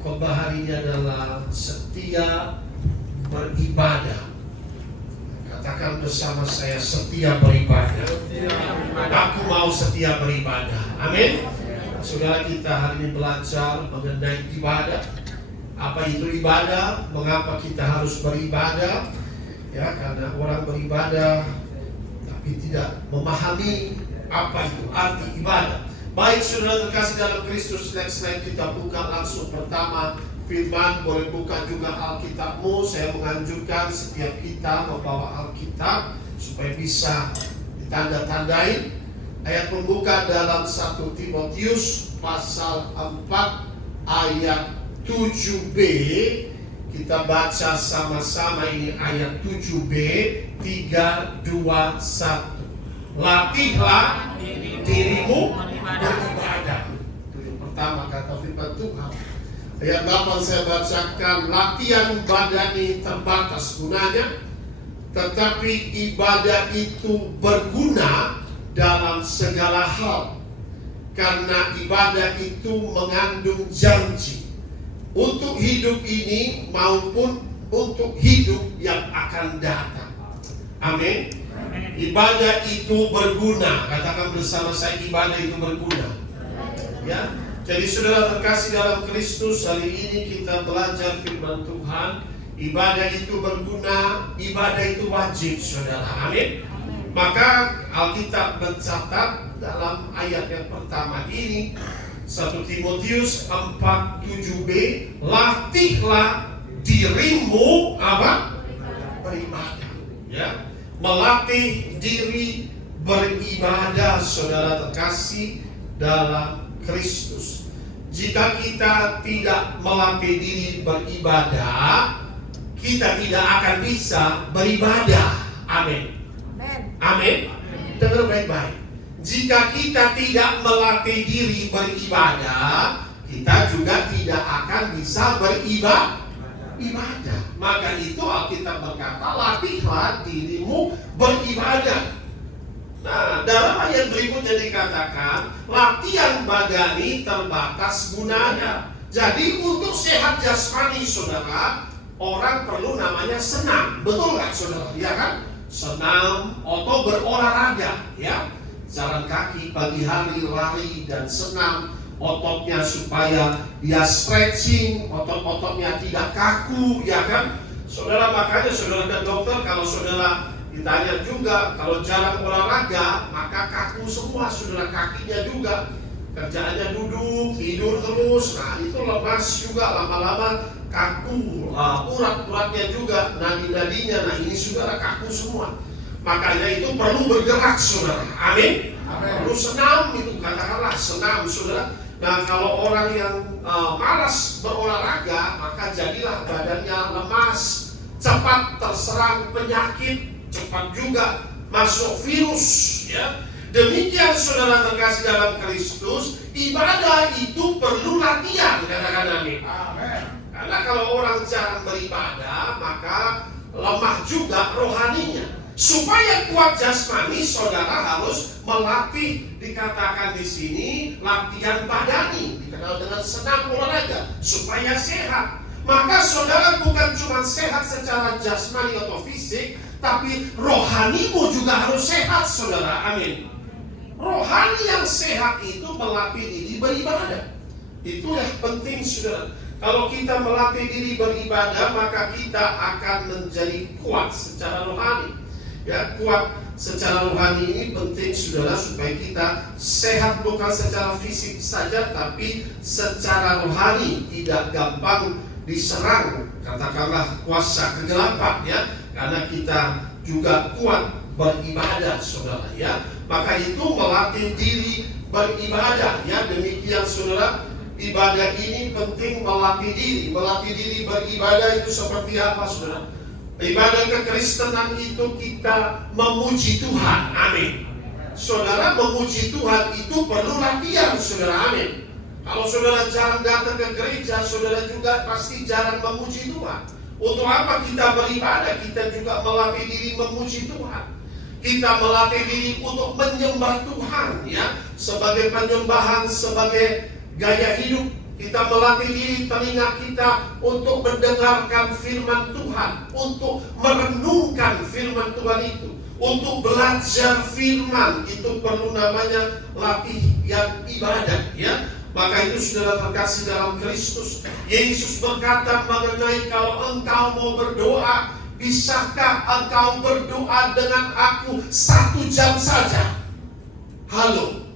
khotbah hari ini adalah setia beribadah. Katakan bersama saya, setia beribadah. Aku mau setia beribadah. Amin. Saudara, kita hari ini belajar mengenai ibadah. Apa itu ibadah? Mengapa kita harus beribadah? Ya, karena orang beribadah tapi tidak memahami apa itu arti ibadah. Baik saudara terkasih dalam Kristus, next slide kita buka langsung pertama firman. Boleh buka juga Alkitabmu. Saya menganjurkan setiap kita membawa Alkitab supaya bisa ditanda-tandai. Ayat pembuka dalam 1 Timotius pasal 4 ayat 7b. Kita baca sama-sama, ini ayat 7b. 3, 2, 1. Latihlah dirimu beribadah. Itu yang pertama kata firman Tuhan. Ayat 8 saya bacakan. Latihan badani terbatas gunanya, tetapi ibadah itu berguna dalam segala hal, karena ibadah itu mengandung janji untuk hidup ini maupun untuk hidup yang akan datang. Amin. Ibadah itu berguna. Katakan bersama saya, ibadah itu berguna. Ya. Jadi saudara terkasih dalam Kristus, hari ini kita belajar firman Tuhan. Ibadah itu berguna, ibadah itu wajib, saudara. Amin. Maka Alkitab mencatat dalam ayat yang pertama ini, 1 Timotius 4:7b, latihlah dirimu apa? Beribadah. Ya. Melatih diri beribadah, saudara terkasih dalam Kristus. Jika kita tidak melatih diri beribadah, kita tidak akan bisa beribadah. Amin. Amin. Dengar baik-baik. Jika kita tidak melatih diri beribadah, kita juga tidak akan bisa beribadah. Maka itu Alkitab berkata, latihlah dirimu beribadah. Nah, dalam ayat berikutnya dikatakan, latihan badani terbatas gunanya. Jadi untuk sehat jasmani, saudara, orang perlu namanya senam. Betul nggak, saudara? Ya kan? Senam atau berolahraga, ya. Jalan kaki pagi hari, lari dan senam. Ototnya supaya dia stretching, otot-ototnya tidak kaku, ya kan? Saudara, makanya saudara dan dokter, kalau saudara ditanya juga, kalau jarang olahraga, maka kaku semua, saudara, kakinya juga. Kerjaannya duduk, tidur terus, nah itu lemas juga, lama-lama kaku, urat-uratnya juga, nadi-nadinya, nah ini saudara kaku semua. Makanya itu perlu bergerak, saudara. Amin. Perlu senam, itu katakanlah senam, saudara. Nah, kalau orang yang malas berolahraga, maka jadilah badannya lemas, cepat terserang penyakit, cepat juga masuk virus, ya. Demikian saudara terkasih dalam Kristus, ibadah itu perlu latihan, katakan amin. Karena kalau orang jarang beribadah, maka lemah juga rohaninya. Supaya kuat jasmani, saudara harus melatih, dikatakan di sini latihan badani, dikenal dengan senam olahraga, supaya sehat. Maka saudara bukan cuma sehat secara jasmani atau fisik, tapi rohanimu juga harus sehat, saudara. Amin. Rohani yang sehat itu melatih diri beribadah. Itu yang penting, saudara. Kalau kita melatih diri beribadah, maka kita akan menjadi kuat secara rohani. Ya, kuat secara rohani ini penting, saudara, supaya kita sehat bukan secara fisik saja, tapi secara rohani, tidak gampang diserang, katakanlah kuasa kegelapan, ya, karena kita juga kuat beribadah, saudara, ya. Maka itu melatih diri beribadah, ya. Demikian, saudara, ibadah ini penting, melatih diri. Melatih diri beribadah itu seperti apa, saudara? Ibadah kekristenan itu kita memuji Tuhan. Amin. Saudara, memuji Tuhan itu perlu latihan, saudara. Amin. Kalau saudara jarang datang ke gereja, saudara juga pasti jarang memuji Tuhan. Untuk apa kita beribadah? Kita juga melatih diri memuji Tuhan. Kita melatih diri untuk menyembah Tuhan, ya, sebagai penyembahan, sebagai gaya hidup Kita melatih diri telinga kita untuk mendengarkan firman Tuhan, untuk merenungkan firman Tuhan itu, untuk belajar firman. Itu perlu namanya latihan ibadah, ya. Maka itu saudara terkasih dalam Kristus, Yesus berkata mengenai kalau engkau mau berdoa, bisakah engkau berdoa dengan aku 1 jam saja? Halo,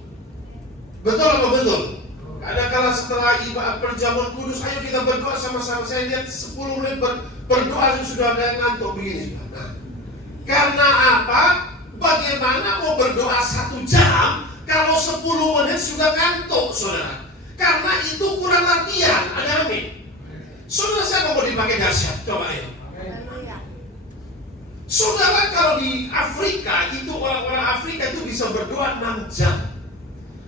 betul apa betul? Kadang-kadang setelah ibadah perjamuan kudus, ayo kita berdoa sama-sama. Saya lihat 10 menit berdoa sudah ada yang ngantuk begini. Nah, karena apa? Bagaimana mau berdoa 1 jam kalau 10 menit sudah ngantuk, saudara? Karena itu kurang latihan. Ada amin. Saudara, saya mau dipakai dahsyat. Coba ayo. Saudara, kalau di Afrika itu orang-orang Afrika itu bisa berdoa 6 jam.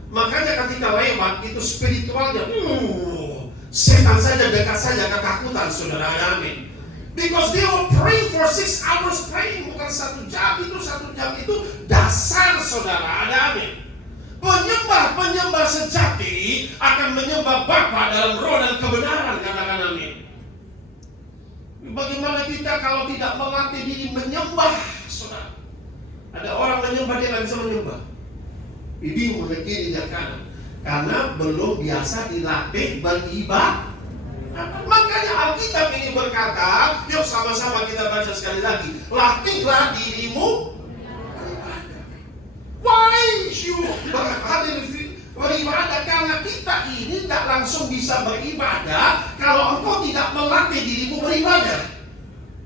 Makanya ketika lewat itu spiritualnya, setan saja dekat saja ketakutan, saudara. Amin. Because they were praying for 6 hours praying, bukan 1 jam. Itu 1 jam itu dasar, saudara. Ada amin. Penyembah sejati akan menyembah Bapa dalam roh dan kebenaran, katakan amin. Bagaimana kita kalau tidak melatih diri menyembah, saudara? Ada orang menyembah, dia nggak bisa menyembah. Bingung ke kiri dan kanan karena belum biasa dilatih beribadah. Makanya Alkitab ini berkata, yuk sama-sama kita baca sekali lagi. Latihlah dirimu. Why you beribadah? Karena kita ini tidak langsung bisa beribadah kalau engkau tidak melatih dirimu beribadah.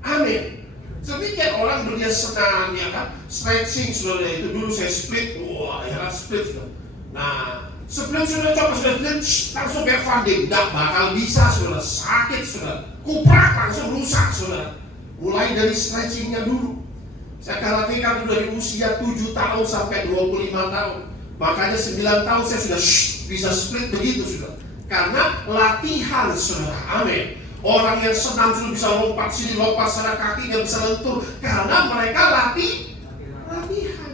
Amin. Sedikit orang dunia senam, ya kan, stretching, saudara. Itu dulu saya split, wah ya kan, split, saudara. Nah, split sudah coba split, langsung kayak funding, tidak bakal bisa, saudara. Sakit, saudara. Kuprak langsung rusak, saudara. Mulai dari stretchingnya dulu. Saya karatekan dari usia 7 tahun sampai 25 tahun. Makanya 9 tahun saya sudah bisa split begitu, saudara. Karena latihan, saudara. Amin. Orang yang senang sudah bisa lompat sini, lompat sana, kakinya bisa lentur. Karena mereka latihan.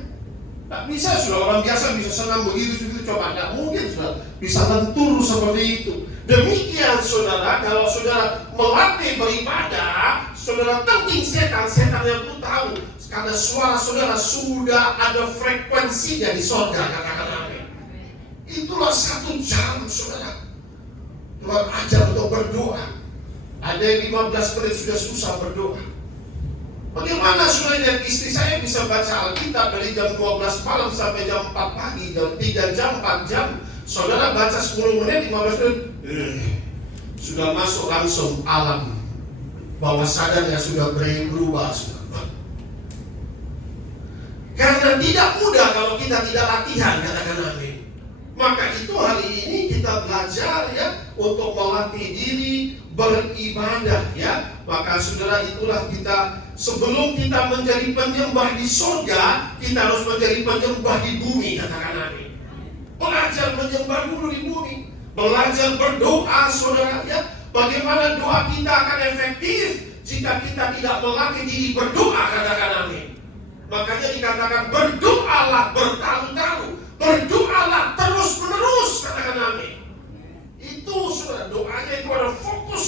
Tak bisa, sudah orang biasa bisa senang begitu, coba. Tidak mungkin, sudah bisa lentur seperti itu. Demikian, saudara, kalau saudara melatih beribadah, saudara tenting setan yang pun tahu. Karena suara saudara sudah ada frekuensinya di sorga, katakan amin. Itulah 1 jam, saudara. Tuhan ajar untuk berdoa. Ada yang 15 menit sudah susah berdoa. Bagaimana saudara dan istri saya bisa baca Alkitab dari jam 12 malam sampai jam 4 pagi, jam 3 jam, 4 jam. Saudara baca 10 menit, 15 menit, sudah masuk langsung alam bawah sadar yang sudah berubah, saudara. Karena tidak mudah kalau kita tidak latihan, katakan amin. Maka itu hari ini kita belajar, ya, untuk melatih diri beribadah, ya. Maka saudara, itulah kita, sebelum kita menjadi penyembah di surga, kita harus menjadi penyembah di bumi, katakan amin. Belajar menyembah dulu di bumi, belajar berdoa, saudara, ya. Bagaimana doa kita akan efektif jika kita tidak melatih diri berdoa, katakan amin. Makanya dikatakan berdoalah bertalu-talu, berdoalah terus-menerus, katakan amin. Itu saudara, doanya itu ada fokus,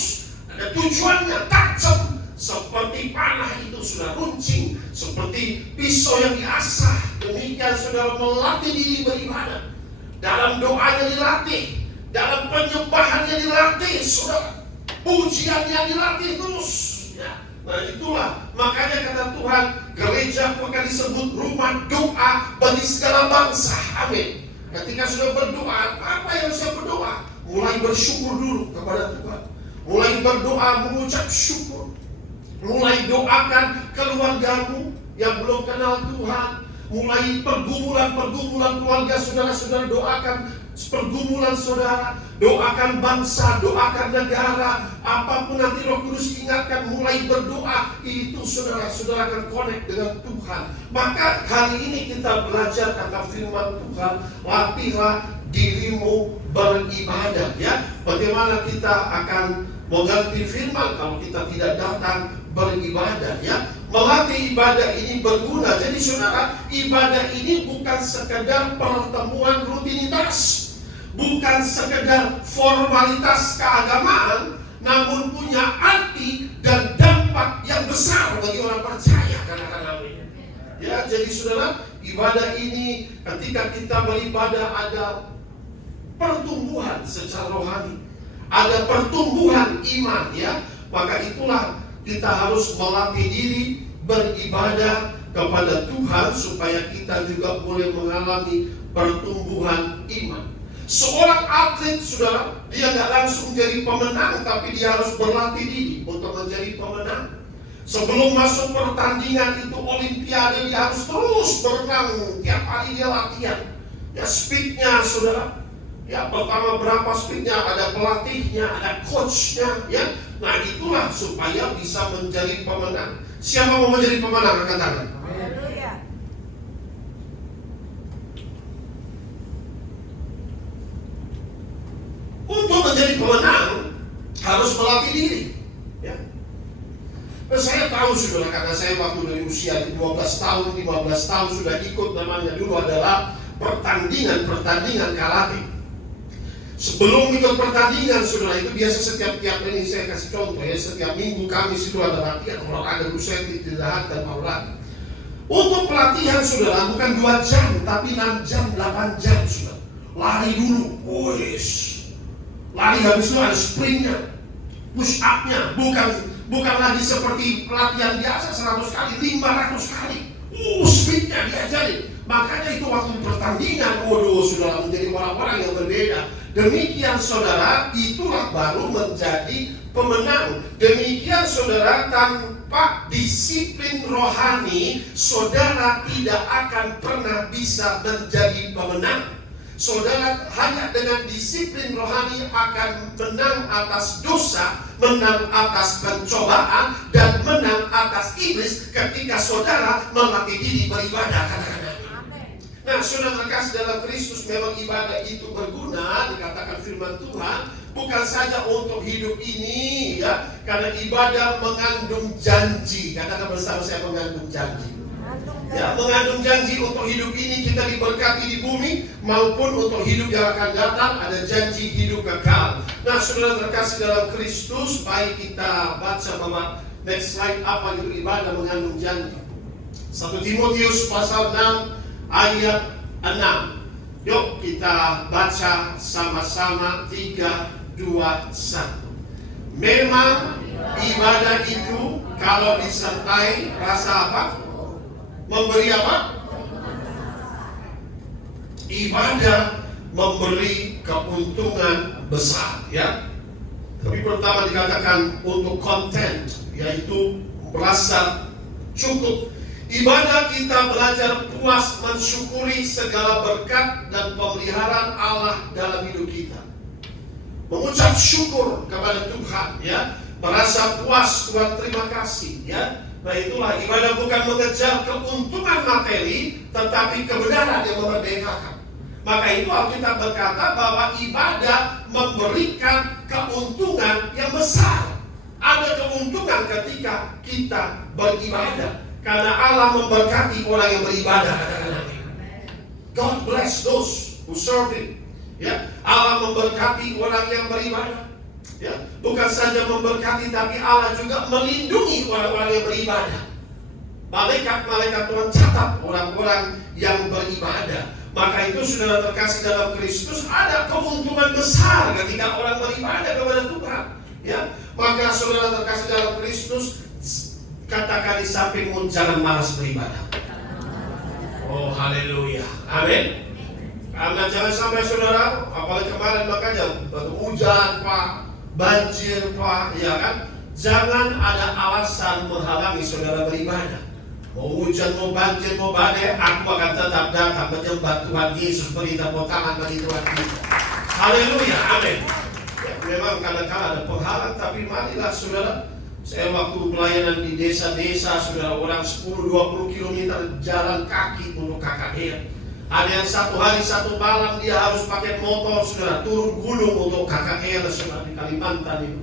ada tujuannya, tajam seperti panah itu sudah runcing, seperti pisau yang diasah. Demikian saudara melatih diri beribadah. Dalam doanya dilatih, dalam penyembahannya dilatih, saudara. Pujiannya dilatih terus, ya. Nah itulah, makanya kata Tuhan, gereja akan disebut rumah doa bagi segala bangsa. Amin. Ketika sudah berdoa, apa yang saya berdoa? Mulai bersyukur dulu kepada Tuhan. Mulai berdoa mengucap syukur. Mulai doakan keluargamu yang belum kenal Tuhan. Mulai pergumulan keluarga saudara-saudara, doakan pergumulan saudara, doakan bangsa, doakan negara, apapun nanti Roh Kudus ingatkan, mulai berdoa, itu saudara-saudara akan connect dengan Tuhan. Maka hari ini kita belajar kata firman Tuhan, latihlah dirimu beribadah, ya. Bagaimana kita akan mengganti firman kalau kita tidak datang beribadah, ya. Melatih ibadah ini berguna. Jadi saudara, ibadah ini bukan sekedar pertemuan rutinitas. bukan sekedar formalitas keagamaan, namun punya arti dan dampak yang besar bagi orang percaya. Ya, jadi saudara, ibadah ini ketika kita beribadah ada pertumbuhan secara rohani, ada pertumbuhan iman, ya. Maka itulah kita harus melatih diri beribadah kepada Tuhan supaya kita juga boleh mengalami pertumbuhan iman. Seorang atlet, saudara, dia nggak langsung jadi pemenang, tapi dia harus berlatih diri untuk menjadi pemenang. Sebelum masuk pertandingan itu olimpiade, dia harus terus berenang tiap hari dia latihan. Ya, speednya, saudara. Ya, pertama berapa speednya, ada pelatihnya, ada coachnya, ya. Nah, itulah supaya bisa menjadi pemenang. Siapa mau menjadi pemenang? Angkat tangan. Untuk menjadi pemenang harus melatih diri, ya. Saya tahu, saudara, karena saya waktu dari usia 12 tahun, 15 tahun sudah ikut, namanya dulu adalah pertandingan karate. Sebelum ikut pertandingan, saudara, itu biasa setiap ini saya kasih contoh, ya, setiap minggu Kamis itu ada latihan olahraga Lusetti, Tidak dan Maulana. Untuk pelatihan, saudara, bukan 2 jam, tapi 6 jam, 8 jam, saudara. Lari dulu, lari habis itu ada sprintnya, push up-nya, bukan lagi seperti pelatihan biasa 100 kali, 500 kali. Speednya diajarin. Makanya itu waktu pertandingan, saudara, menjadi orang-orang yang berbeda. Demikian, saudara, itulah baru menjadi pemenang. Demikian, saudara, tanpa disiplin rohani, saudara tidak akan pernah bisa menjadi pemenang. Saudara hanya dengan disiplin rohani akan menang atas dosa, menang atas pencobaan, dan menang atas iblis ketika saudara melatih diri beribadah. Nah, saudara terkasih dalam Kristus, memang ibadah itu berguna, dikatakan firman Tuhan, bukan saja untuk hidup ini, ya, karena ibadah mengandung janji. Katakan bersama saya, mengandung janji. Ya, mengandung janji untuk hidup ini kita diberkati di bumi, maupun untuk hidup yang akan datang ada janji hidup kekal. Nah, saudara terkasih dalam Kristus, baik kita baca bahwa next slide apa itu ibadah mengandung janji. 1 Timotius pasal 6 ayat 6. Yuk kita baca sama-sama, 3, 2, 1. Memang ibadah itu kalau disertai rasa apa? Memberi apa? Ibadah memberi keuntungan besar, ya. Tapi pertama dikatakan untuk content, yaitu merasa cukup. Ibadah kita belajar puas mensyukuri segala berkat dan pemeliharaan Allah dalam hidup kita. Mengucap syukur kepada Tuhan, ya. Merasa puas, Tuhan terima kasih, ya. Nah, itulah ibadah bukan mengejar keuntungan materi, tetapi kebenaran yang memerdekakan. Maka itu Alkitab berkata bahwa ibadah memberikan keuntungan yang besar. Ada keuntungan ketika kita beribadah, karena Allah memberkati orang yang beribadah. God bless those who serve Him. Ya, Allah memberkati orang yang beribadah. Ya, bukan saja memberkati, tapi Allah juga melindungi orang-orang yang beribadah. Malaikat-malaikat Tuhan catat orang-orang yang beribadah. Maka itu, saudara terkasih dalam Kristus, ada keuntungan besar ketika orang beribadah kepada Tuhan. Ya, maka saudara terkasih dalam Kristus, katakan di sampingmu, jangan malas beribadah. Oh, haleluya, amin. Karena jangan sampai, saudara, apalagi kemarin makanya hujan, Pak, banjir, Pak, ya kan? Jangan ada alasan menghalangi saudara beribadah. Mau hujan, mau banjir, mau badai, aku akan tetap datang menyembah Tuhan Yesus, beri tepuk tangan bagi Tuhan kita. Haleluya, amin. Ya, memang kadang-kadang ada penghalang, tapi marilah, saudara. Saya waktu pelayanan di desa-desa, saudara, orang 10-20 km jalan kaki untuk KKR. Ada yang 1 hari 1 malam dia harus pakai motor, saudara, turun gunung untuk KKR, saudara, di Kalimantan itu.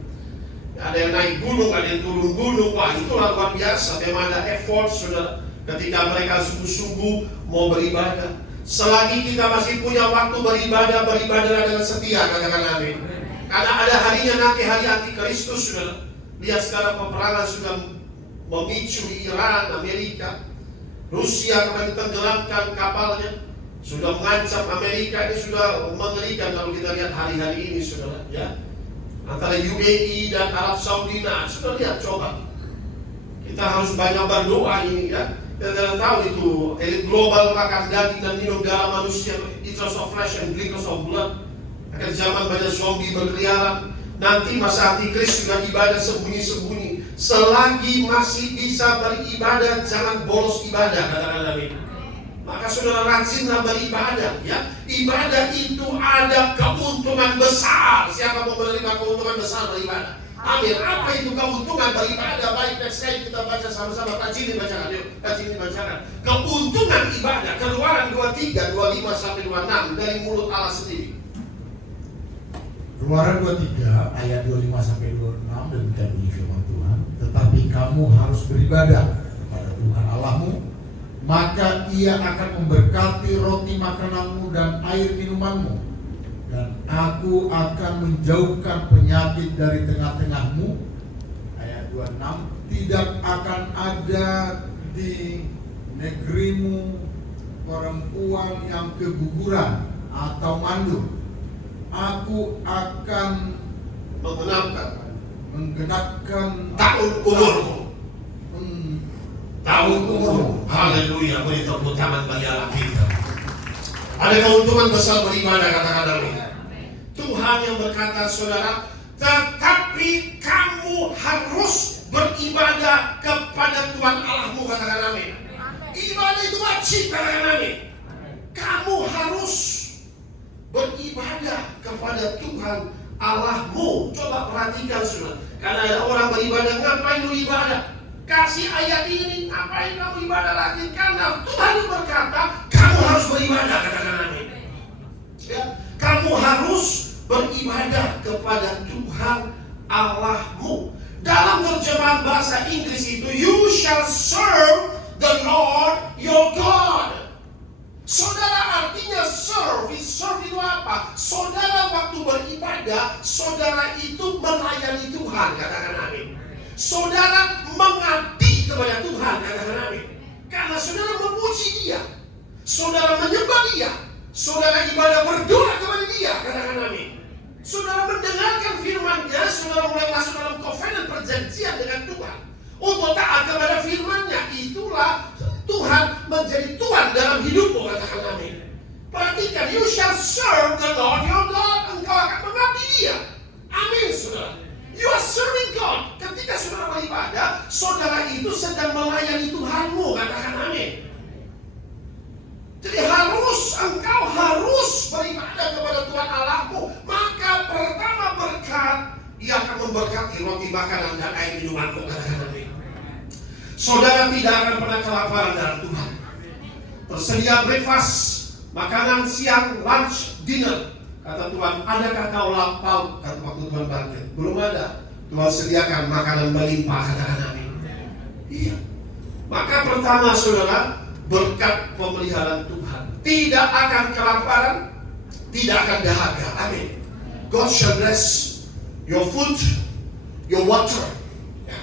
Ada yang naik gunung, ada yang turun gunung. Wah, itulah luar biasa. Memang ada effort, saudara, ketika mereka sungguh-sungguh mau beribadah. Selagi kita masih punya waktu beribadah, beribadahlah dengan setia, katakan amin. Karena ada harinya nanti, hari antikristus, saudara. Lihat sekarang peperangan sudah memicu di Iran, Amerika. Rusia kemarin tenggelamkan kapalnya. Sudah mengancam Amerika, ini sudah mengerikan kalau kita lihat hari-hari ini, saudara. Ya, antara UAE dan Arab Saudi, nah, sudah lihat, coba. Kita harus banyak berdoa ini, ya. Kita tahu itu elit global makan daging dan minum darah manusia, eaters of flesh and drinkers of blood. Akan zaman banyak zombie berkeliaran. Nanti masa antikris sudah ibadah sembunyi-sembunyi. Selagi masih bisa beribadah, jangan bolos ibadah, katakan amin. Maka saudara rajinlah beribadah, ya. Ibadah itu ada keuntungan besar. Siapa mau menerima keuntungan besar beribadah? Amin. Apa itu keuntungan beribadah? Baik, next slide kita baca sama-sama. Tajini bacakan, yuk. Tajini bacakan. Keuntungan ibadah. Keluaran 23, 25 sampai 26 dari mulut Allah sendiri. Keluaran 23 ayat 25 sampai 26 demikian bunyi firman Tuhan. Tetapi kamu harus beribadah kepada Tuhan Allahmu, maka Ia akan memberkati roti makananmu dan air minumanmu. Dan aku akan menjauhkan penyakit dari tengah-tengahmu. Ayat 26, tidak akan ada di negerimu perempuan yang keguguran atau mandul. Aku akan menggenapkan tahun umurmu. Tahun umurmu. Haleluya. Beri tepuk tangan bagi Allah kita. Ada keuntungan besar beribadah, katakan amin. Tuhan yang berkata, saudara, tetapi kamu harus beribadah kepada Tuhan Allahmu, katakan amin. Ibadah itu wajib, katakan amin. Kamu harus beribadah kepada Tuhan Allahmu. Coba perhatikan, saudara. Karena ada orang beribadah, ngapain lu ibadah? Kasih ayat ini, ngapain kamu ibadah lagi? Karena Tuhan berkata, kamu harus beribadah, katakan amin. Ya, kamu harus beribadah kepada Tuhan Allahmu. Dalam terjemahan bahasa Inggris itu, you shall serve the Lord your God. Saudara, artinya serve itu apa? Saudara waktu beribadah, saudara itu melayani Tuhan, katakan amin. Saudara mengabdi kepada Tuhan, katakan amin. Karena saudara memuji Dia, saudara menyembah Dia, saudara ibadah berdoa kepada Dia, katakan amin. Saudara mendengarkan firman-Nya, saudara mulai masuk dalam covenant perjanjian dengan Tuhan untuk taat kepada firman-Nya. Itulah Tuhan menjadi Tuhan dalam hidupmu, katakan amin. Perhatikan, you shall serve the Lord your God. Engkau akan mengabdi Dia. Amin, saudara. You are serving God. Ketika saudara beribadah, saudara itu sedang melayani Tuhanmu, katakan amin. Jadi engkau harus beribadah kepada Tuhan Allahmu. Maka pertama berkat, Dia akan memberkati roti makanan dan air minumanmu, katakan amin. Saudara tidak akan pernah kelaparan dalam Tuhan. Tersedia breakfast, makanan siang, lunch, dinner. Kata Tuhan, adakah kau lapar? Kata waktu Tuhan bangkit, belum ada. Tuhan sediakan makanan melimpah, katakan amin. Iya. Maka pertama, saudara, berkat pemeliharaan Tuhan. Tidak akan kelaparan, tidak akan dahaga. Amin. God shall bless your food, your water. Ya.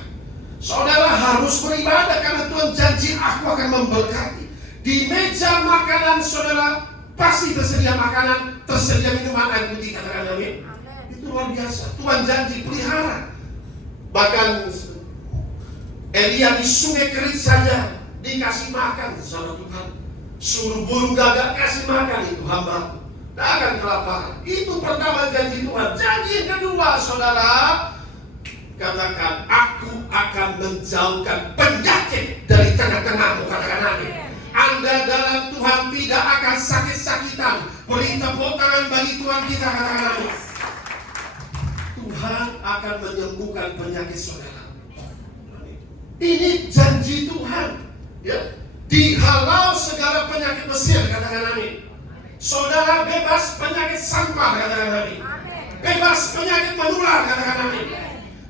Saudara harus beribadah karena Tuhan janji, aku akan memberkati. Di meja makanan saudara pasti tersedia makanan, tersedia minuman, air putih, katakan amin. Itu luar biasa. Tuhan janji pelihara. Bahkan Elia di sungai Kerit saja dikasih makan sama Tuhan. Suruh burung gagak kasih makan itu hamba. Tidak akan kelaparan. Itu pertama janji Tuhan. Janji yang kedua, saudara, katakan, aku akan menjauhkan penyakit dari tengah-tengahmu, katakan amin. Anda dalam Tuhan tidak akan sakit-sakitan. Beri tepuk tangan bagi Tuhan kita, katakan amin. Tuhan akan menyembuhkan penyakit saudara. Ini janji Tuhan. Ya, dihalau segala penyakit Mesir, katakan amin. Saudara bebas penyakit sampah, katakan amin. Bebas penyakit menular, katakan amin.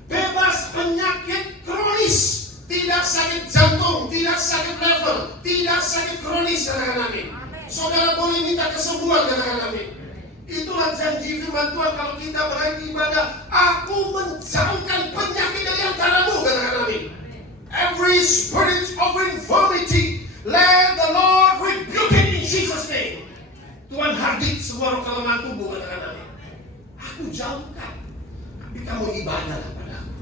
Bebas penyakit kronis. Tidak sakit jantung, tidak sakit lever, tidak sakit kronis, katakan amin. Saudara boleh minta kesembuhan, katakan amin. Itulah janji firman Tuhan kalau kita beribadah. Aku menjauhkan penyakit dari antaramu, katakan amin. Every spirit of infirmity, let the Lord rebuke it in Jesus' name. Tuhan hadir semua roh kelemahan tubuh, katakan amin. Aku jauhkan, tapi kamu ibadah kepadaku.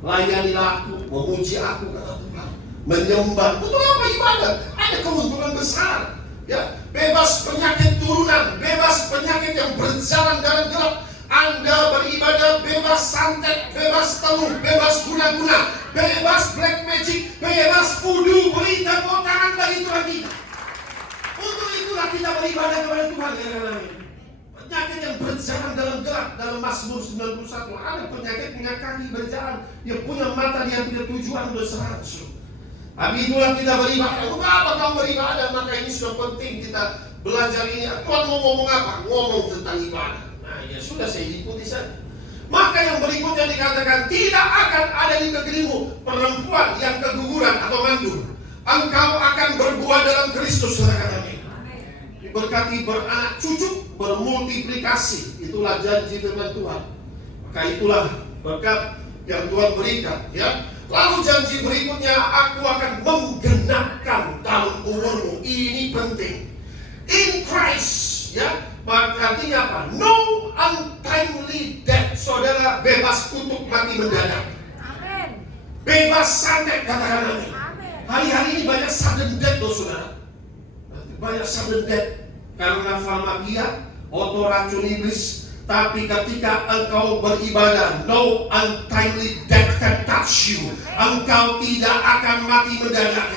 Layanilah aku, memuji aku, kata Tuhan. Menyembah, betul apa ibadah? Ada keuntungan besar. Ya, bebas penyakit turunan, bebas penyakit yang berjalan dalam gelap. Anda beribadah bebas santet, bebas teluh, bebas guna-guna, bebas black magic, bebas voodoo, beri tepuk tangan bagi Tuhan kita. Untuk itulah kita beribadah kepada Tuhan, ya. Penyakit yang berjalan dalam gelap, dalam Mazmur 91. Ada penyakit punya kaki berjalan, dia punya mata, dia punya tujuan, sudah serang. Tapi itulah kita beribadah. Apa kamu beribadah? Maka ini sudah penting kita belajar ini. Tuhan mau ngomong apa? Ngomong tentang ibadah. Nah ya sudah, saya ikuti saja. Maka yang berikutnya dikatakan, tidak akan ada di negerimu perempuan yang keguguran atau mandul. Engkau akan berbuah dalam Kristus, katakan amin. Diberkati beranak cucu, bermultiplikasi. Itulah janji firman Tuhan. Maka itulah berkat yang Tuhan berikan, ya. Lalu janji berikutnya, aku akan menggenapkan tahun umurmu. Ini penting. In Christ, ya. Artinya apa? No untimely death. Saudara bebas untuk mati mendadak. Amin. Bebas santet, katakan amin. Amin. Hari-hari ini banyak sudden death, loh saudara. Banyak sudden death karena farmakia, atau racun iblis. Tapi ketika engkau beribadah, no untimely death can touch you. Engkau tidak akan mati mendadak.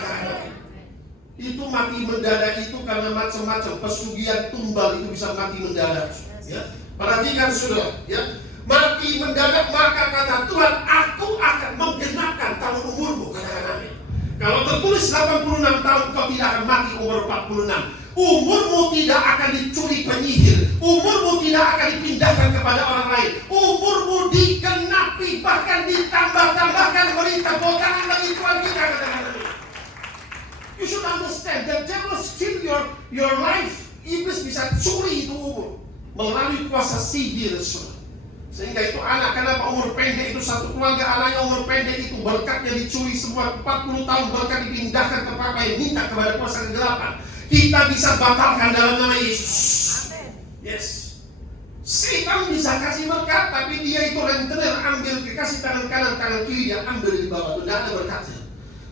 Itu mati mendadak itu karena macam-macam. Pesugihan tumbal itu bisa mati mendadak. Ya. Perhatikan saudara, ya. Mati mendadak, maka kata Tuhan, aku akan menggenapkan tahun umurmu, katakan amin. Kalau tertulis 86 tahun, kau tidak akan mati umur 46. Umurmu tidak akan dicuri penyihir. Umurmu tidak akan dipindahkan kepada orang lain. Umurmu digenapi, bahkan ditambah-tambahkan. Beri tepuk tangan bagi Tuhan kita, katakan amin. You should understand that devil steal your life. Iblis bisa curi itu umur melalui kuasa sihir. Sehingga itu anak, kenapa umur pendek itu satu keluarga anaknya umur pendek itu berkatnya dicuri semua. 40 tahun berkat dipindahkan ke papa yang minta kepada kuasa kegelapan. Kita bisa batalkan dalam nama Yesus. Yes. Setan bisa kasih berkat, tapi dia itu rentenir, ambil dikasih tangan kanan, tangan kiri, dia ambil di bawah, itu tidak ada berkatnya.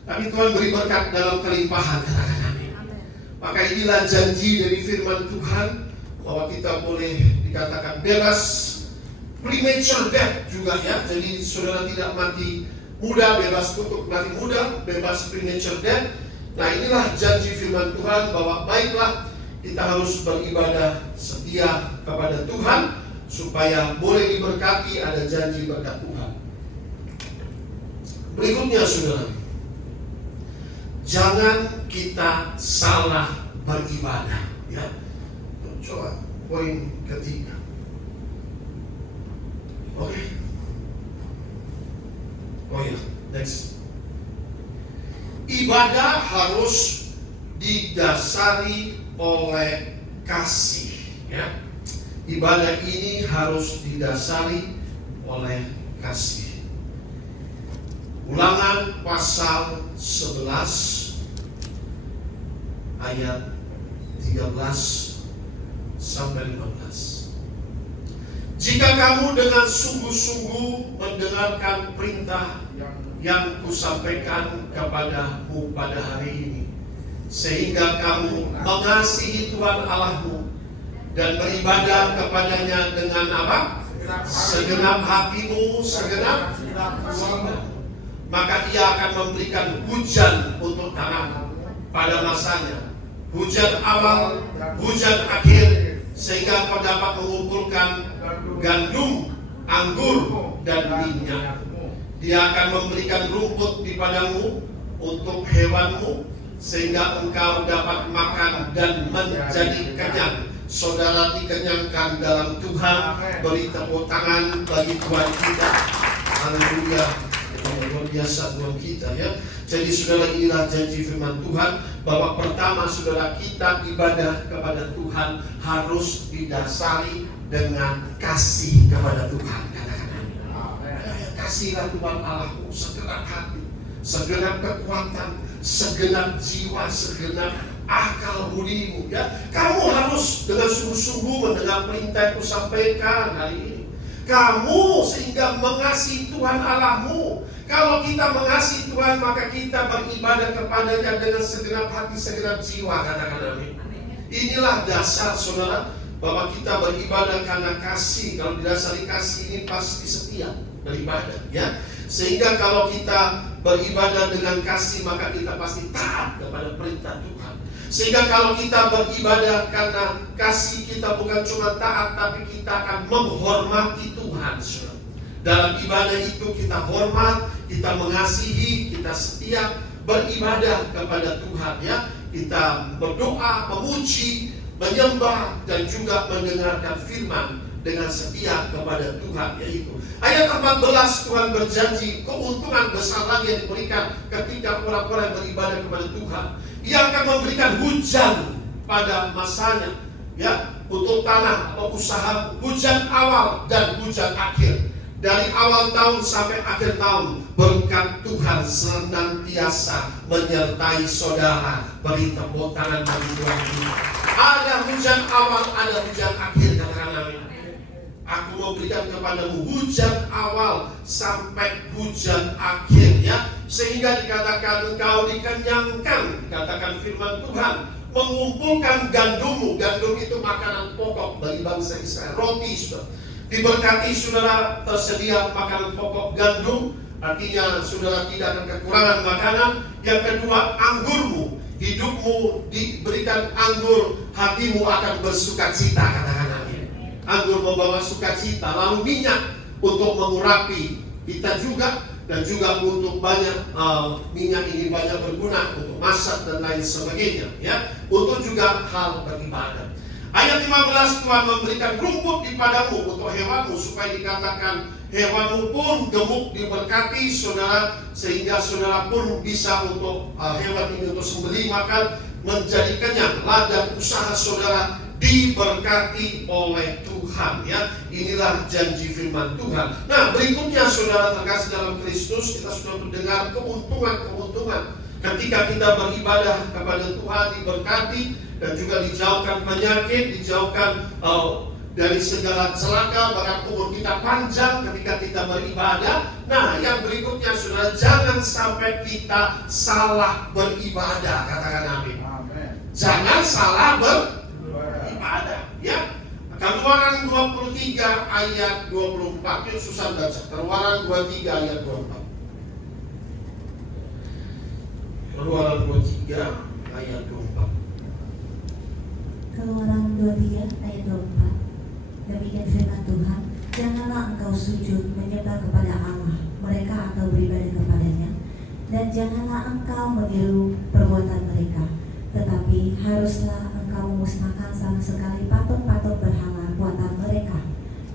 Tapi Tuhan beri berkat dalam kelimpahan, katakan amin. Maka inilah janji dari firman Tuhan bahwa kita boleh dikatakan bebas premature death juga, ya. Jadi saudara tidak mati muda, bebas untuk mati muda, bebas premature death. Nah inilah janji firman Tuhan bahwa baiklah kita harus beribadah setia kepada Tuhan supaya boleh diberkati, ada janji berkat Tuhan. Berikutnya saudara, jangan kita salah beribadah, ya. Coba poin ketiga. Oke. Oh ya, next. Ibadah harus didasari oleh kasih, ya. Ibadah ini harus didasari oleh kasih. Ulangan pasal 11 ayat 13 sampai 15. Jika kamu dengan sungguh-sungguh mendengarkan perintah yang kusampaikan kepadamu pada hari ini, sehingga kamu mengasihi Tuhan Allahmu dan beribadah kepadanya dengan apa? Segenap hatimu, segenap jiwamu, maka Ia akan memberikan hujan untuk tanah pada masanya, hujan awal, hujan akhir, sehingga kau dapat mengumpulkan gandum, anggur, dan minyak. Dia akan memberikan rumput di padamu untuk hewanmu, sehingga engkau dapat makan dan menjadi kenyang. Saudara dikenyangkan dalam Tuhan. Beri tepuk tangan bagi Tuhan kita. Haleluya. Luar biasa Tuhan kita, ya. Jadi saudara, inilah janji firman Tuhan bahwa pertama saudara, kita ibadah kepada Tuhan harus didasari dengan kasih kepada Tuhan. Kasihlah Tuhan Allahmu segenap hati, segenap kekuatan, segenap jiwa, segenap akal budimu. Ya, kamu harus dengan sungguh-sungguh mendengar perintah yang kusampaikan hari ini. Kamu sehingga mengasihi Tuhan Allahmu. Kalau kita mengasihi Tuhan, maka kita beribadah kepadanya dengan segenap hati, segenap jiwa. Katakan amin. Inilah dasar saudara, bahwa kita beribadah karena kasih. Kalau didasari kasih ini pasti setia beribadah, ya. Sehingga kalau kita beribadah dengan kasih, maka kita pasti taat kepada perintah Tuhan. Sehingga kalau kita beribadah karena kasih, kita bukan cuma taat, tapi kita akan menghormati Tuhan. Dalam ibadah itu kita hormat, kita mengasihi, kita setia beribadah kepada Tuhan, ya. Kita berdoa, memuji, menyembah, dan juga mendengarkan firman dengan setia kepada Tuhan. Yaitu ayat 14, Tuhan berjanji keuntungan besar lagi yang diberikan ketika orang-orang yang beribadah kepada Tuhan. Ia akan memberikan hujan pada masanya, ya, untuk tanah atau usaha, hujan awal dan hujan akhir. Dari awal tahun sampai akhir tahun, berkat Tuhan senantiasa menyertai saudara. Beri tepuk tangan bagi Tuhan. Ada hujan awal, ada hujan akhir. Katakan amin. Aku memberikan kepadamu hujan awal sampai hujan akhir, ya. Sehingga dikatakan engkau dikenyangkan, dikatakan firman Tuhan, mengumpulkan gandummu. Gandum itu makanan pokok bagi bangsa Israel. Roti, saudara. Diberkati saudara, tersedia makanan pokok gandum, artinya saudara tidak akan kekurangan makanan. Yang kedua, anggurmu, hidupmu diberikan anggur, hatimu akan bersukacita. Katakan amin. Anggur membawa sukacita. Lalu minyak untuk mengurapi kita juga, dan juga untuk banyak minyak ini banyak berguna untuk masak dan lain sebagainya, ya. Untuk juga hal beribadah. Ayat 15, Tuhan memberikan rumput di padamu untuk hewanmu, supaya dikatakan hewanmu pun gemuk, diberkati saudara, sehingga saudara pun bisa untuk hewan ini untuk sembelih makan menjadi kenyang. Ladang usaha saudara diberkati oleh Tuhan, ya. Inilah janji firman Tuhan. Nah, berikutnya saudara terkasih dalam Kristus, kita sudah mendengar keuntungan ketika kita beribadah kepada Tuhan, diberkati dan juga dijauhkan penyakit, dijauhkan dari segala celaka, bahkan umur kita panjang ketika kita beribadah. Nah, yang berikutnya saudara, jangan sampai kita salah beribadah. Katakan amin. Jangan salah beribadah, ya. Keluaran 23 ayat 24, itu susah baca. Keluaran 23 ayat 24. Keluaran 23 ayat 24. Keluaran 23 ayat 24. Demikian firman Tuhan, janganlah engkau sujud menyembah kepada Allah mereka atau beribadah kepadanya, dan janganlah engkau meniru perbuatan mereka, tetapi haruslah engkau memusnahkan sama sekali patung-patung berhala buatan mereka,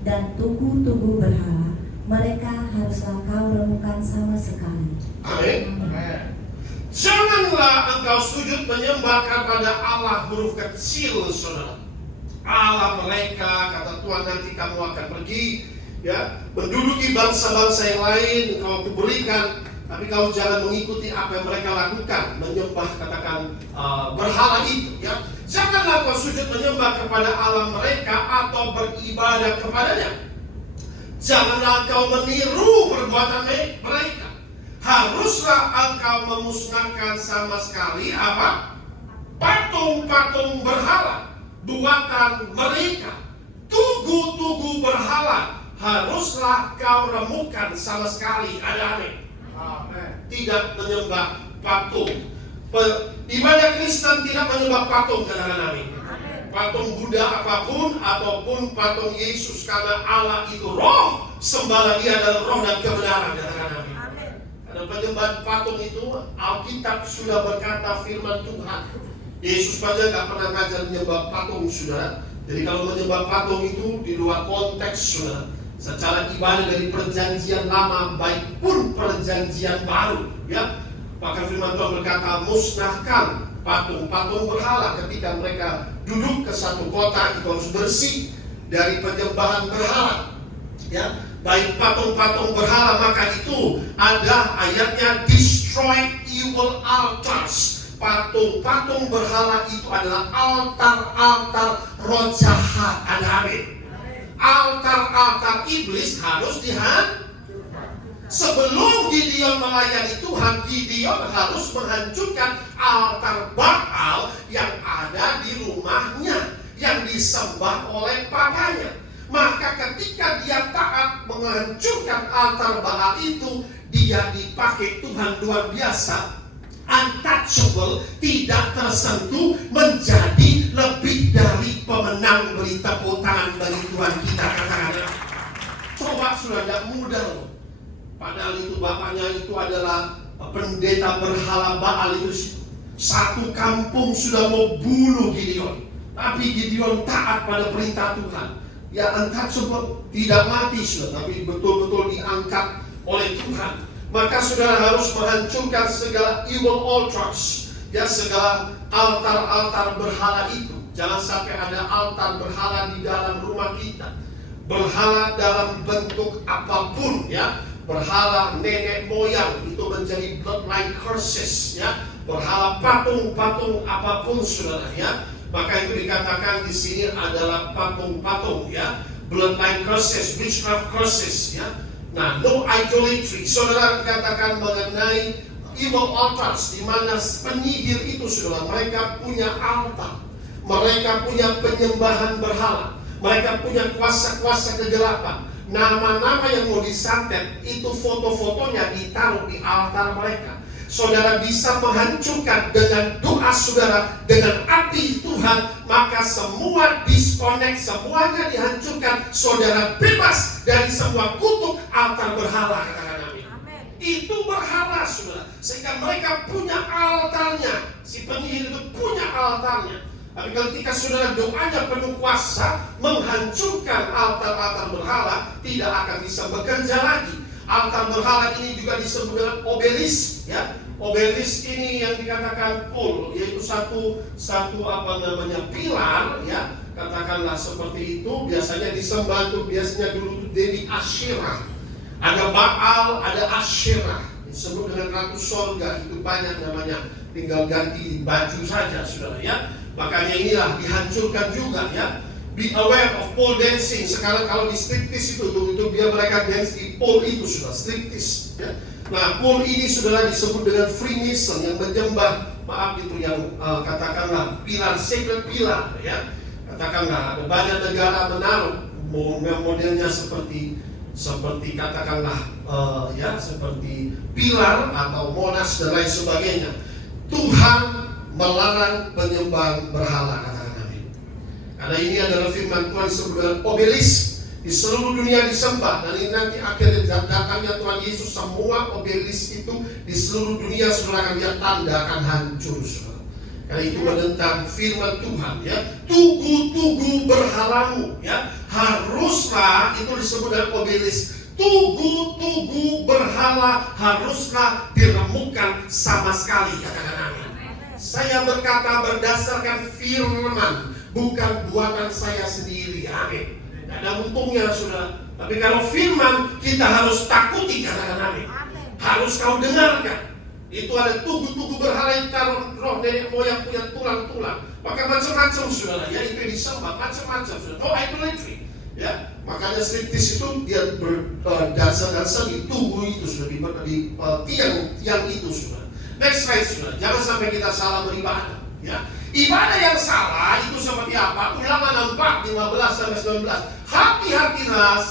dan tugu-tugu berhala mereka haruslah kau remukkan sama sekali. Amin. Janganlah engkau sujud menyembah kepada Allah huruf kecil, saudara. Allah mereka, kata Tuhan, nanti kamu akan pergi, ya, menduduki bangsa-bangsa yang lain, engkau berikan, tapi kau jangan mengikuti apa yang mereka lakukan, menyembah, katakan berhala itu, ya. Janganlah kau sujud menyembah kepada Allah mereka atau beribadah kepadanya. Janganlah engkau meniru perbuatan mereka. Haruslah engkau memusnahkan sama sekali apa? Patung-patung berhala buatan mereka. Tugu-tugu berhala haruslah kau remukkan sama sekali. Ada amin. Tidak menyembah patung. Ibadah Kristen tidak menyembah patung. Katakan amin. Patung Buddha apapun ataupun patung Yesus, karena Allah itu roh, sembahlah Dia dalam roh dan kebenaran. Katakan amin. Karena penyembahan patung itu, Alkitab sudah berkata firman Tuhan, Yesus saja nggak pernah ngajar menyembah patung, saudara. Jadi kalau menyembah patung itu di luar konteks, saudara. Secara ibadah dari perjanjian lama, baik pun perjanjian baru, ya. Maka firman Tuhan berkata, musnahkan patung berhala. Ketika mereka duduk ke satu kota, itu harus bersih dari penyembahan berhala. Ya, baik patung-patung berhala, maka itu ada ayatnya, destroy evil altars. Patung-patung berhala itu adalah altar-altar roh jahat. Ada amin. Altar-altar iblis harus dihancurkan. Sebelum Gideon melayani Tuhan, Gideon harus menghancurkan altar Baal yang ada di rumahnya, yang disembah oleh papanya. Maka ketika dia taat menghancurkan altar Baal itu, dia dipakai Tuhan luar biasa, untouchable, tidak tersentuh, menjadi lebih dari pemenang. Beri tepuk tangan bagi Tuhan kita. Katakan, coba sudah tidak mudah loh. Padahal itu bapaknya itu adalah pendeta berhala Baal itu. Satu kampung sudah mau bunuh Gideon, tapi Gideon taat pada perintah Tuhan. Ya, untouchable, tidak mati sudah, tapi betul-betul diangkat oleh Tuhan. Maka saudara harus menghancurkan segala evil altars, ya, segala altar-altar berhala itu. Jangan sampai ada altar berhala di dalam rumah kita. Berhala dalam bentuk apapun, ya. Berhala nenek moyang itu menjadi bloodline curses, ya. Berhala patung-patung apapun, saudara, ya. Maka itu dikatakan di sini adalah patung-patung, ya. Bloodline curses, witchcraft curses, ya. Nah, no idolatry. Saudara katakan mengenai evil altars, di mana penyihir itu, saudara, mereka punya altar, mereka punya penyembahan berhala, mereka punya kuasa-kuasa kegelapan. Nama-nama yang mau disantet itu foto-fotonya ditaruh di altar mereka. Saudara bisa menghancurkan dengan doa saudara, dengan api Tuhan, maka semua disconnect, semuanya dihancurkan. Saudara bebas dari semua kutuk altar berhala. Katakan amin. Itu berhala, saudara, sehingga mereka punya altarnya. Si penyihir itu punya altarnya. Tapi ketika saudara doanya penuh kuasa, menghancurkan altar-altar berhala, tidak akan bisa bekerja lagi. Altar berhala ini juga disebut dengan obelisk, ya. Obelisk ini yang dikatakan pole, yaitu satu pilar, ya. Katakanlah seperti itu. Biasanya disembah tuh, biasanya dulu Dewi Asyera. Ada Baal, ada Asyera. Disebut dengan ratu sorga, itu banyak namanya. Tinggal ganti baju saja, saudara, ya. Makanya inilah dihancurkan juga, ya. Be aware of pole dancing. Sekarang kalau di striptease itu biar mereka dance di pole itu, sudah striptease, ya. Nah, pole ini saudara disebut dengan Freemason, yang menyembah, maaf itu yang katakanlah pilar, sacred pilar, ya. Katakanlah ada banyak negara menaruh modelnya seperti katakanlah ya, seperti pilar atau monas dan lain sebagainya. Tuhan melarang penyembahan berhala, katakan amin. Karena ini adalah firman Tuhan disebut dengan obelisk. Di seluruh dunia disembah, dan ini nanti akhirnya datangnya Tuhan Yesus, semua obelisk itu di seluruh dunia saudara akan lihat tanda akan hancur, saudara. Karena itu menentang firman Tuhan, ya. Tugu-tugu berhalamu, ya, haruslah, itu disebut dengan obelisk. Tugu-tugu berhala haruslah diremukkan sama sekali, katakan amin. Saya berkata berdasarkan firman, bukan buatan saya sendiri, amin. Ada untungnya, saudara. Tapi kalau firman, kita harus takuti, katakan amin. Harus kau dengarkan. Itu ada tugu-tugu berhala yang taruh roh nenek moyang punya tulang-tulang. Maka macam-macam, saudara, ya, itu disembah macam-macam, saudara. No idolatry, ya. Makanya striptease itu dia berdasar-dasar di tugu itu, saudara, di tiang itu, saudara. Next slide, saudara. Jangan sampai kita salah beribadah, ya. Ibadah yang salah itu seperti apa? Ulangan 4, 15-19. Hati-hatilah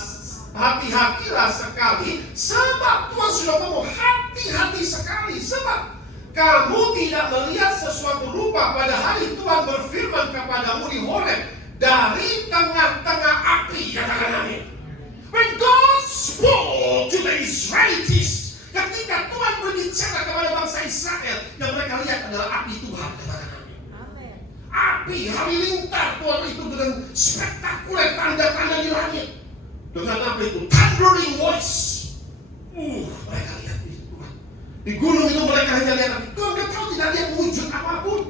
sekali, sebab Tuhan sudah ngomong hati-hati sekali, sebab kamu tidak melihat sesuatu rupa pada hari Tuhan berfirman kepadamu di Horeb dari tengah-tengah api, katakan amin. When God spoke to the Israelites, ketika Tuhan berbicara kepada bangsa Israel, yang mereka lihat adalah api Tuhan, katakan amin. Api halilintar Tuhan itu dengan spektakuler, tanda-tanda di langit. Dengan apa itu? Thundering voice. Mereka lihat itu Tuhan. Di gunung itu mereka hanya lihat api. Tuhan tidak tahu, tidak lihat wujud apapun.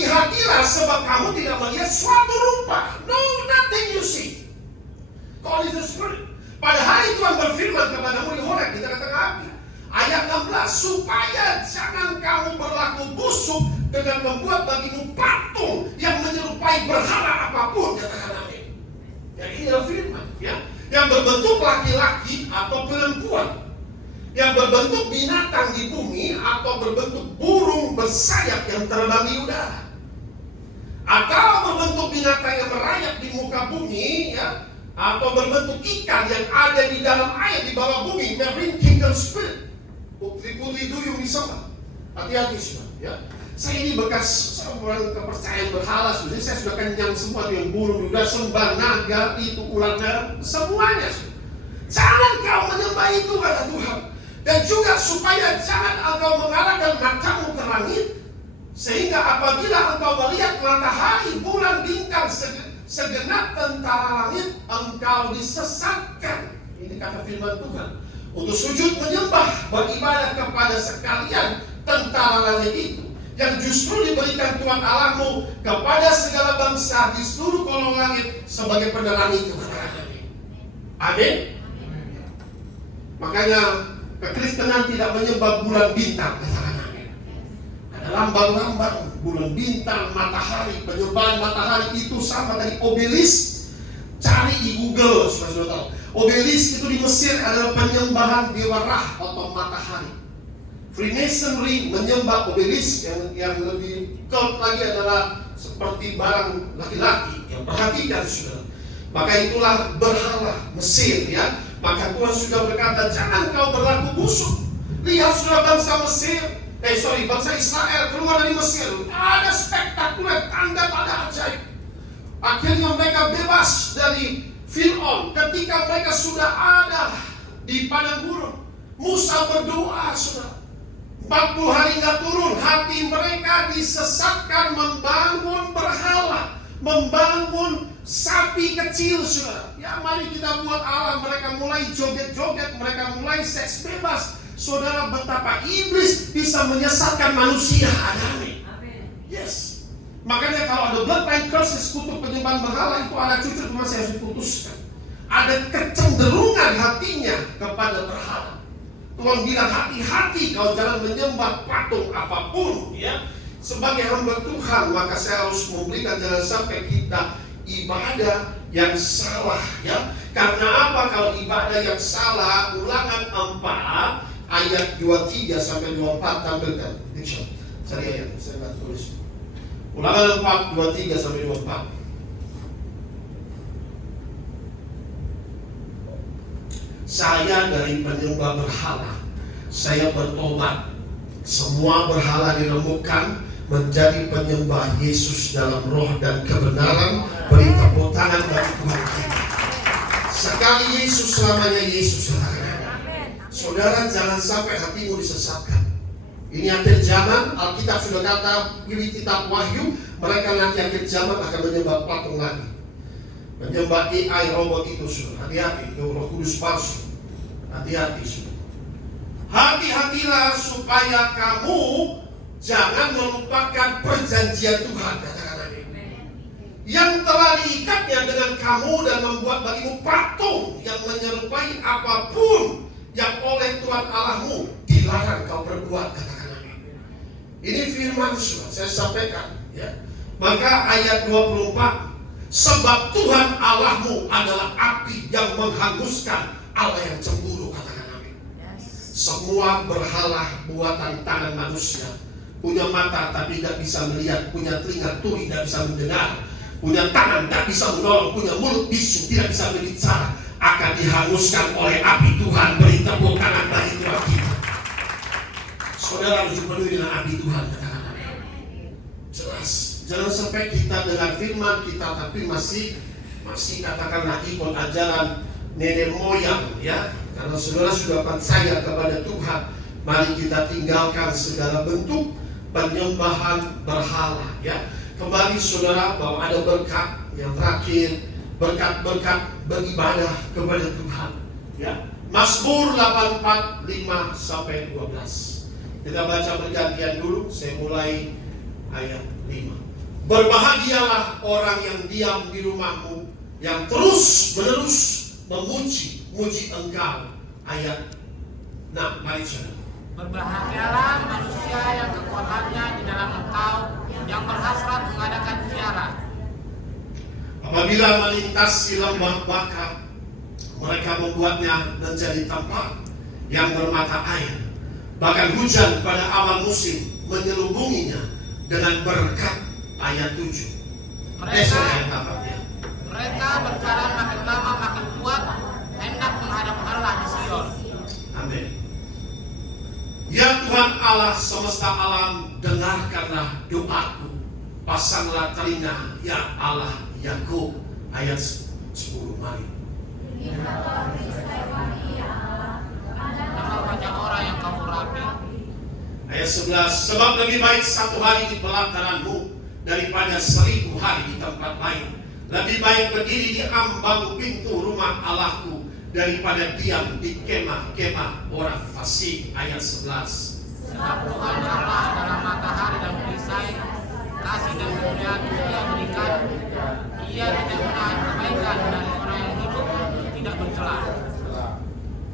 Berhati-hatilah sebab kamu tidak melihat suatu rupa. No, nothing you see. God is the Spirit. Pada hari Tuhan berfirman kepadamu di Horeb di tengah-tengah api. Ayat 16, supaya jangan kamu berlaku busuk dengan membuat bagimu patung yang menyerupai berhala apapun, katakan amin. Jadi ini adalah firman, ya, yang berbentuk laki-laki atau perempuan, yang berbentuk binatang di bumi atau berbentuk burung bersayap yang terbang di udara, atau berbentuk binatang yang merayap di muka bumi, ya, atau berbentuk ikan yang ada di dalam air di bawah bumi, marine kingdom spirit. Putri-putri duyung di sana. Hati-hati semua, ya. Saya ini bekas orang kepercayaan berhala, jadi saya sudah kenyang semua yang burung, sudah sembah naga, itu ular dalam, semuanya. Jangan kau menyembah itu, kata Tuhan. Dan juga supaya jangan engkau mengarahkan matamu ke langit, sehingga apabila engkau melihat matahari, bulan, bintang, segenap tentara langit, engkau disesatkan. Ini kata firman Tuhan. Untuk sujud menyembah, beribadah kepada sekalian tentara langit itu, yang justru diberikan Tuhan Allahmu kepada segala bangsa di seluruh kolong langit sebagai penerang itu. Amin. Makanya kekristenan tidak menyembah bulan bintang. Ada lambang-lambang bulan bintang, matahari, penyembahan matahari itu sama dari obelisk. Cari di Google, sudah tahu. Obelisk itu di Mesir adalah penyembahan dewa Ra atau matahari. Freemasonry menyembah obelisk yang lebih cult lagi adalah seperti barang laki-laki. Yang perhatikan saudara. Maka itulah berhala Mesir, ya. Maka Tuhan sudah berkata, jangan kau berlaku busuk. Lihat sudah bangsa Mesir, bangsa Israel keluar dari Mesir. Ada spektakuler, tanda-tanda ajaib. Akhirnya mereka bebas dari Fir'aun. Ketika mereka sudah ada di padang gurun, Musa berdoa, saudara. 40 hari nggak turun, hati mereka disesatkan membangun berhala, membangun sapi kecil, saudara. Ya, mari kita buat Allah. Mereka mulai joget-joget, mereka mulai seks bebas. Saudara, betapa iblis bisa menyesatkan manusia. Amin. Yes. Makanya kalau ada bloodline curses, kutuk penyembahan berhala, itu ada cucu masih harus diputuskan. Ada kecenderungan hatinya kepada berhala. Tuhan bilang hati-hati kau jangan menyembah patung apapun, ya. Sebagai hamba Tuhan, maka saya harus memberikan jangan sampai kita ibadah yang salah, ya. Karena apa? Kalau ibadah yang salah, Ulangan 4 ayat 23 sampai 24 tampilkan. Insyaallah. Cari ayat, saya akan tulis. Ulangan 4, 23 sampai 24. Saya dari penyembah berhala, saya bertobat. Semua berhala diremukkan menjadi penyembah Yesus dalam roh dan kebenaran. Beri tepuk tangan bagi Tuhan kita. Sekali Yesus, selamanya Yesus. Saudara, jangan sampai hatimu disesatkan. Ini akhir zaman. Alkitab sudah kata, pilih kitab Wahyu, mereka nanti akhir zaman akan menyembah patung lagi, menyembah AI robot itu. Sudah hati-hati, itu Roh Kudus palsu. Hati-hati, sudah. Hati-hatilah supaya kamu jangan melupakan perjanjian Tuhan, katakan amin, yang telah diikatnya dengan kamu dan membuat bagimu patung yang menyerupai apapun yang oleh Tuhan Allahmu dilarang kau berbuat, katakan amin. Ini firman Tuhan, saya sampaikan, ya. Maka ayat 24, sebab Tuhan Allahmu adalah api yang menghanguskan, Allah yang cemburu, katakan amin. Semua berhala buatan tangan manusia, punya mata tapi tidak bisa melihat, punya telinga tuli tidak bisa mendengar, punya tangan tidak bisa menolong, punya mulut bisu tidak bisa berbicara, akan dihanguskan oleh api Tuhan. Beri tepuk tangan bagi Tuhan kita. Saudara harus dipenuhi dengan api Tuhan, katakan amin. Jelas. Jangan sampai kita dengar firman kita tapi masih katakanlah ikut ajaran nenek moyang, ya. Karena saudara sudah percaya kepada Tuhan, mari kita tinggalkan segala bentuk penyembahan berhala, ya. Kembali saudara bahwa ada berkat yang terakhir, berkat-berkat beribadah kepada Tuhan, ya. Mazmur 84, 5 sampai 12. Kita baca bergantian dulu. Saya mulai ayat 5. Berbahagialah orang yang diam di rumahmu, yang terus menerus memuji Engkau. Ayat 6, mari saudara. Berbahagialah manusia yang kekuatannya di dalam Engkau, yang berhasrat mengadakan ziarah. Apabila melintasi lembah Baka, mereka membuatnya menjadi tempat yang bermata air. Bahkan hujan pada awal musim menyelubunginya dengan berkat. Ayat 7. Mereka berjalan makin lama makin kuat, hendak menghadap Allah di Sion. Amin. Ya Tuhan Allah semesta alam, dengarkanlah doaku. Pasanglah telinga, ya Allah Yakub. Ayat 10, mari. Dengan banyak orang yang kau urapi. Ayat 11. Sebab lebih baik satu hari di pelataranmu daripada 1000 hari di tempat lain. Lebih baik berdiri di ambang pintu rumah Allahku daripada diam di kemah-kemah orang fasik. Ayat 11. Sebab Tuhan Allah adalah matahari dan perisai, kasih dan kemuliaan Dia berikan. Ia tidak menahan kebaikan dari orang yang hidup tidak bercela.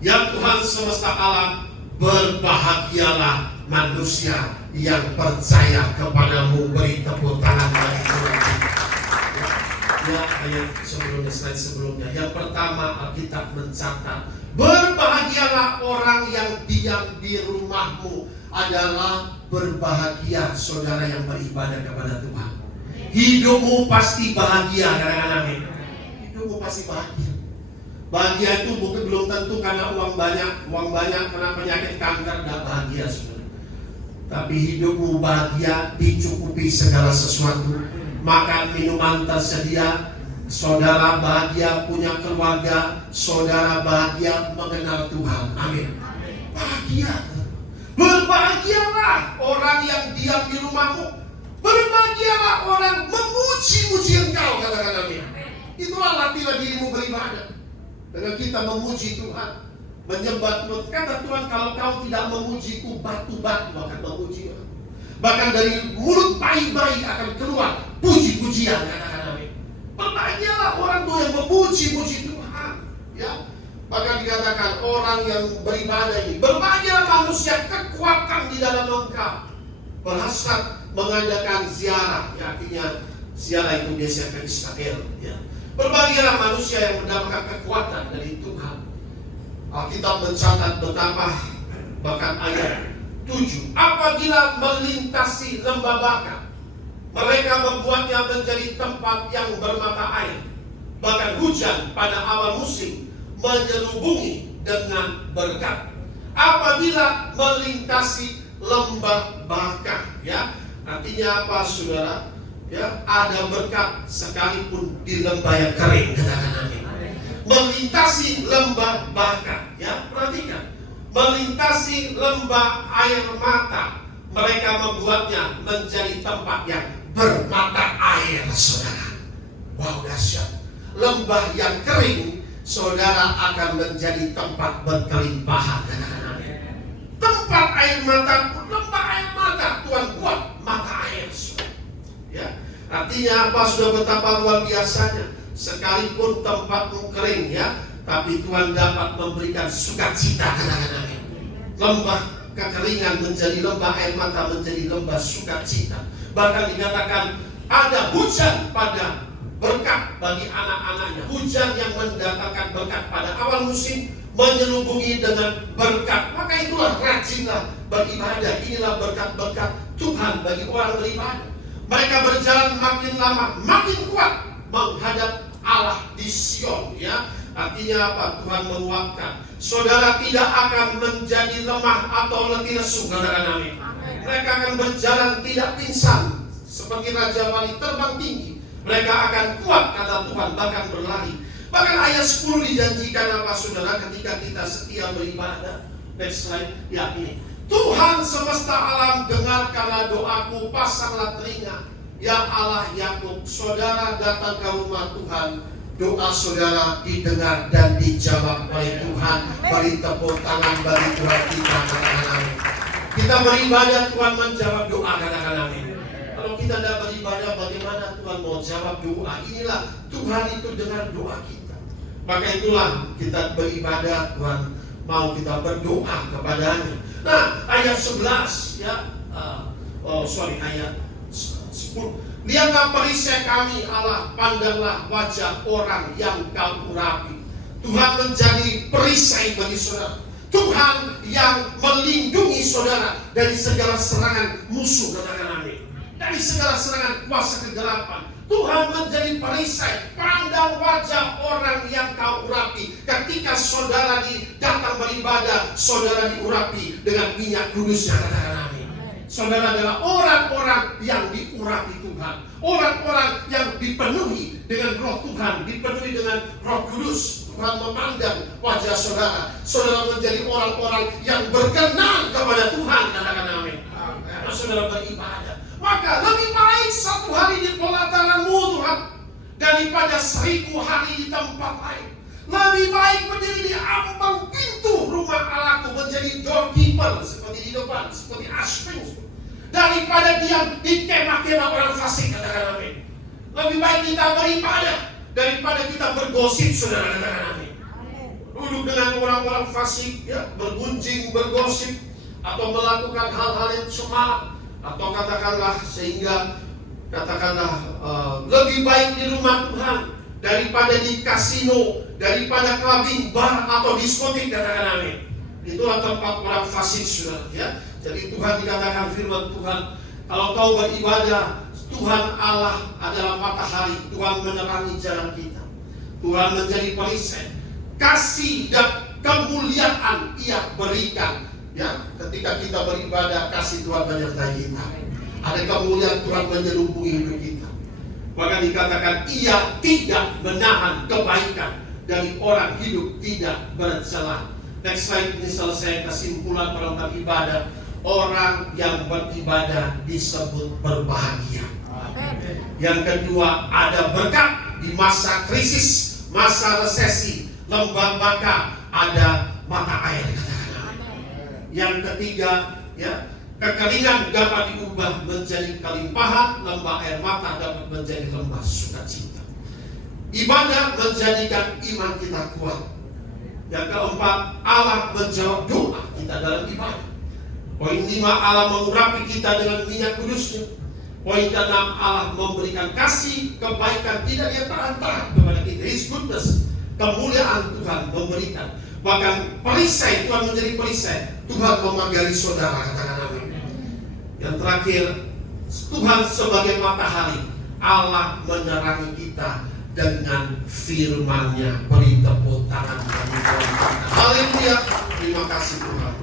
Ya Tuhan semesta alam, berbahagialah manusia yang percaya kepadamu. Beri tepuk tangan bagi Tuhan. Ya, ayat sebelumnya, slide sebelumnya. Yang pertama, Alkitab mencatat, berbahagialah orang yang diam di rumahmu. Adalah berbahagia saudara yang beribadah kepada Tuhan. Hidupmu pasti bahagia, katakan amin. Hidupmu pasti bahagia. Bahagia itu belum tentu karena uang banyak karena penyakit kanker, tidak bahagia saudara. Tapi hidupmu bahagia, dicukupi segala sesuatu, makan minuman tersedia, saudara bahagia punya keluarga, saudara bahagia mengenal Tuhan. Amin. Bahagia. Berbahagialah orang yang diam di rumahmu. Berbahagialah orang memuji-muji Engkau, katakan amin. Itulah latihan dirimu beribadah. Dengan kita memuji Tuhan, menyembah Tuhan. Kata Tuhan, kalau kau tidak memujiku, batu-batu akan memuji. Bahkan dari mulut bayi-bayi akan keluar puji-pujian, katakan amin. Berbahagialah orang tua yang memuji-muji Tuhan. Ya, bahkan dikatakan orang yang beribadah ini, berbahagialah manusia kekuatan di dalam Engkau, berhasrat mengadakan ziarah. Ya, artinya ziarah itu biasanya ke Israel. Ya. Berbahagialah manusia yang mendapatkan kekuatan dari Tuhan. Alkitab mencatat betapa, bahkan ayat 7, apabila melintasi lembah Baka, mereka membuatnya menjadi tempat yang bermata air. Bahkan hujan pada awal musim menyelubungi dengan berkat. Apabila melintasi lembah Baka, ya, artinya apa saudara? Ya, ada berkat sekalipun di lembah yang kering, katakan amin. Melintasi lembah Baka, ya, perhatikan. Melintasi lembah air mata, mereka membuatnya menjadi tempat yang bermata air, saudara. Wow, dahsyat. Lembah yang kering, saudara, akan menjadi tempat berkelimpahan, katakan amin. Tempat air mata, lembah air mata, Tuhan buat mata air, saudara. Ya, artinya apa? Sudah betapa luar biasanya. Sekalipun tempatmu kering, ya, tapi Tuhan dapat memberikan sukacita, katakan amin. Lembah kekeringan menjadi lembah air mata, menjadi lembah sukacita. Bahkan dikatakan ada hujan pada berkat bagi anak-anaknya. Hujan yang mendatangkan berkat pada awal musim menyelubungi dengan berkat. Maka itulah rajinlah beribadah. Inilah berkat-berkat Tuhan bagi orang beribadah. Mereka berjalan makin lama, makin kuat menghadap Allah di Sion. Ya, artinya apa? Tuhan menguatkan. Saudara tidak akan menjadi lemah atau letih lesu, katakan amin. Mereka akan berjalan tidak pingsan, seperti Raja Wali terbang tinggi. Mereka akan kuat, kata Tuhan, bahkan berlari. Bahkan ayat 10 dijanjikan apa saudara? Ketika kita setia beribadah. Next slide. Ya, ini. Tuhan semesta alam, dengarkanlah doaku, pasanglah telinga. Ya Allah Yakub, saudara datang ke rumah Tuhan, doa saudara didengar dan dijawab oleh Tuhan. Beri tepuk tangan bagi Tuhan kita, katakan amin. Kita beribadah, Tuhan menjawab doa, katakan amin. Kalau kita tidak beribadah, bagaimana Tuhan mau jawab doa? Inilah Tuhan itu dengar doa kita. Maka itulah kita beribadah, Tuhan mau kita berdoa kepadanya. Nah, ayat 11 ya, ayat 10. Lihatlah perisai kami Allah, pandanglah wajah orang yang kau urapi. Tuhan menjadi perisai bagi saudara. Tuhan yang melindungi saudara dari segala serangan musuh, katakan amin. Dari segala serangan kuasa kegelapan. Tuhan menjadi perisai, pandang wajah orang yang kau urapi. Ketika saudara datang beribadah, saudara diurapi dengan minyak kudusnya, katakan amin. Saudara adalah orang-orang yang diurapi Tuhan. Orang-orang yang dipenuhi dengan roh Tuhan, dipenuhi dengan roh kudus. Tuhan memandang wajah saudara. Saudara menjadi orang-orang yang berkenan kepada Tuhan, katakan amin. Karena saudara beribadah. Maka lebih baik 1 hari di pelataranmu Tuhan, daripada 1000 hari di tempat lain. Lebih baik berdiri di ambang pintu rumah Allahku, menjadi doorkeeper seperti di depan, seperti asping, daripada diam di kemah-kemah orang fasik, katakan amin. Lebih baik kita beribadah daripada kita bergosip, saudara, katakan amin. Duduk dengan orang-orang fasik, ya, bergunjing, bergosip, atau melakukan hal-hal yang cemar, atau katakanlah sehingga lebih baik di rumah Tuhan daripada di kasino, daripada clubbing, bar atau diskotik, katakan amin. Itulah tempat orang fasik, saudara, ya. Jadi Tuhan dikatakan firman Tuhan, kalau kau beribadah, Tuhan Allah adalah matahari, Tuhan menerangi jalan kita. Tuhan menjadi perisai, kasih dan kemuliaan Ia berikan. Ya, ketika kita beribadah, kasih Tuhan menyertai kita. Ada kemuliaan Tuhan menyelubungi hidup kita. Maka dikatakan Ia tidak menahan kebaikan dari orang hidup tidak bercela. Next slide, ini selesai kesimpulan pada ibadah. Orang yang beribadah disebut berbahagia. Yang kedua, ada berkat di masa krisis, masa resesi, lembah ada mata air. Yang ketiga, ya, kekeringan dapat diubah menjadi kelimpahan, lembah air mata dapat menjadi lembah sukacita. Ibadah menjadikan iman kita kuat. Yang keempat, Allah menjawab doa kita dalam ibadah. Poin 5, Allah mengurapi kita dengan minyak kudusnya. Poin 6, Allah memberikan kasih, kebaikan tidak yang terantara kepada kita. His goodness, kemuliaan Tuhan memberikan. Bahkan perisai, Tuhan menjadi perisai. Tuhan memagari saudara, katakan amin. Yang terakhir, Tuhan sebagai matahari, Allah menerangi kita dengan firman-Nya. Beri tepuk tangan bagi Tuhan. Haleluya. Terima kasih Tuhan.